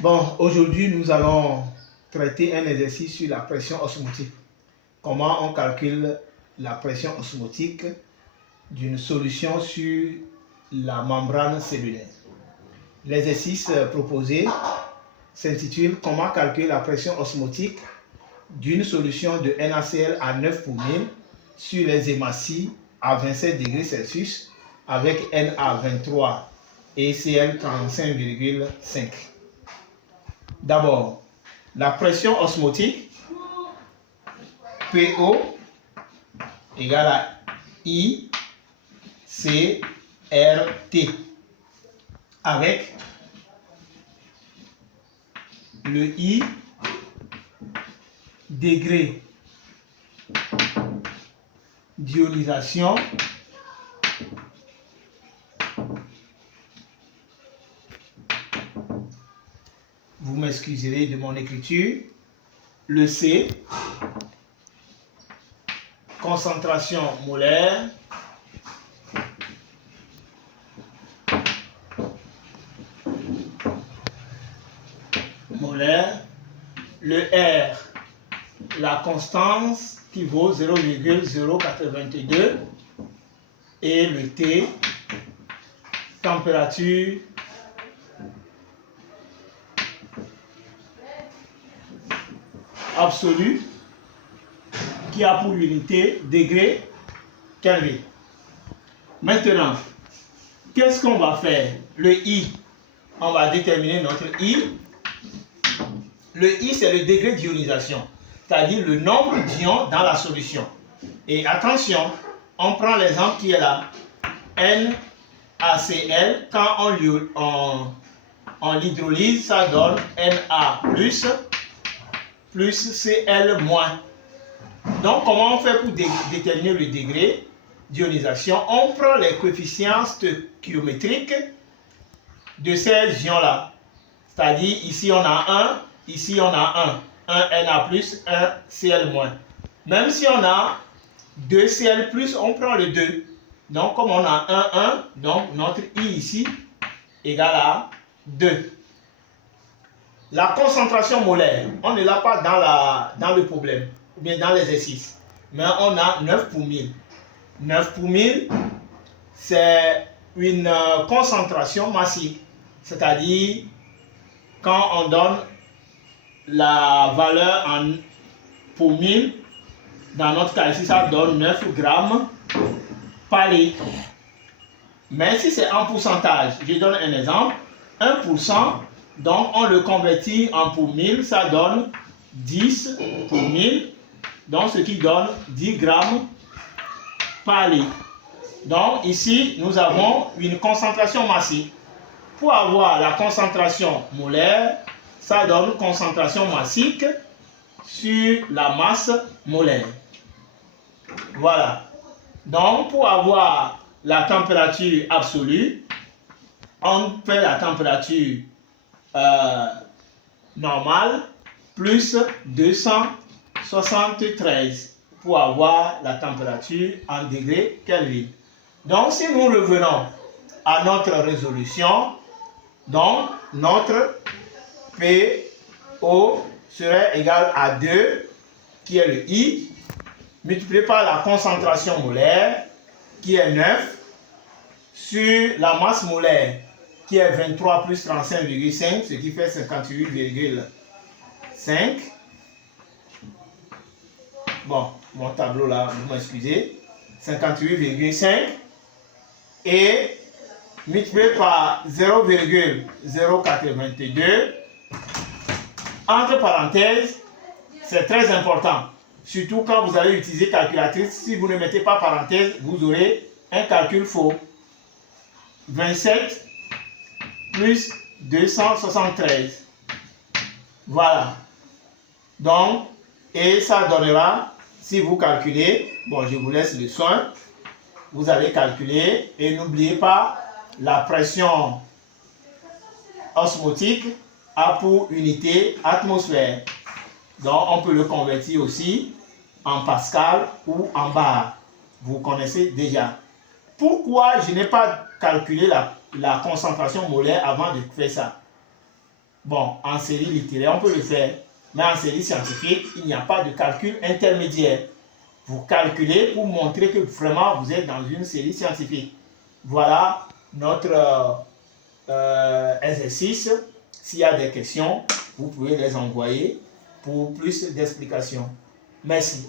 Bon, aujourd'hui, nous allons traiter un exercice sur la pression osmotique. Comment on calcule la pression osmotique d'une solution sur la membrane cellulaire. L'exercice proposé s'intitule Comment calculer la pression osmotique d'une solution de NaCl à 9 pour 1000 sur les hématies à 27 degrés Celsius avec Na23 et Cl 35,5. D'abord, la pression osmotique, PO égale à I C R T, avec le I degré d'ionisation vous m'excuserez de mon écriture, le C concentration molaire, le R la constance qui vaut 0,082 et le T température absolue qui a pour unité degré Kelvin. Maintenant, qu'est-ce qu'on va faire? Le I, on va déterminer notre I. Le I, c'est le degré d'ionisation, c'est-à-dire le nombre d'ions dans la solution. Et attention, on prend l'exemple qui est là. NaCl, quand on l'hydrolyse, ça donne Na plus Cl moins. Donc, comment on fait pour déterminer le degré d'ionisation? On prend les coefficients stoichiométriques de ces ions-là. C'est-à-dire, ici on a 1, ici on a 1 Na plus, 1 Cl moins. Même si on a 2 Cl plus, on prend le 2. Donc, comme on a 1, donc notre I ici égale à 2. La concentration molaire, on ne l'a pas dans le problème, ou bien dans l'exercice. Mais on a 9 pour 1000. 9 pour 1000, c'est une concentration massive. C'est-à-dire, quand on donne la valeur pour 1000, dans notre cas ici, ça donne 9 grammes par litre. Mais si c'est en pourcentage, je donne un exemple, 1%, donc on le convertit en pour 1000, ça donne 10 pour 1000, donc ce qui donne 10 grammes par litre. Donc ici, nous avons une concentration massive. Pour avoir la concentration molaire, ça donne concentration massique sur la masse molaire. Voilà. Donc, pour avoir la température absolue, on fait la température normale plus 273 pour avoir la température en degrés Kelvin. Donc, si nous revenons à notre résolution, donc notre PO serait égal à 2, qui est le I, multiplié par la concentration molaire, qui est 9, sur la masse molaire, qui est 23 plus 35,5, ce qui fait 58,5. Bon, mon tableau là, vous m'excusez. 58,5 et multiplié par 0,082. Entre parenthèses, c'est très important. Surtout quand vous allez utiliser calculatrice, si vous ne mettez pas parenthèse, vous aurez un calcul faux. 27 plus 273. Voilà. Donc, et ça donnera, si vous calculez, bon, je vous laisse le soin, vous allez calculer et n'oubliez pas, la pression osmotique a pour unité atmosphère. Donc, on peut le convertir aussi en pascal ou en bar. Vous connaissez déjà. Pourquoi je n'ai pas calculé la concentration molaire avant de faire ça? Bon, en série littéraire, on peut le faire. Mais en série scientifique, il n'y a pas de calcul intermédiaire. Vous calculez pour montrer que vraiment vous êtes dans une série scientifique. Voilà notre exercice. S'il y a des questions, vous pouvez les envoyer pour plus d'explications. Merci.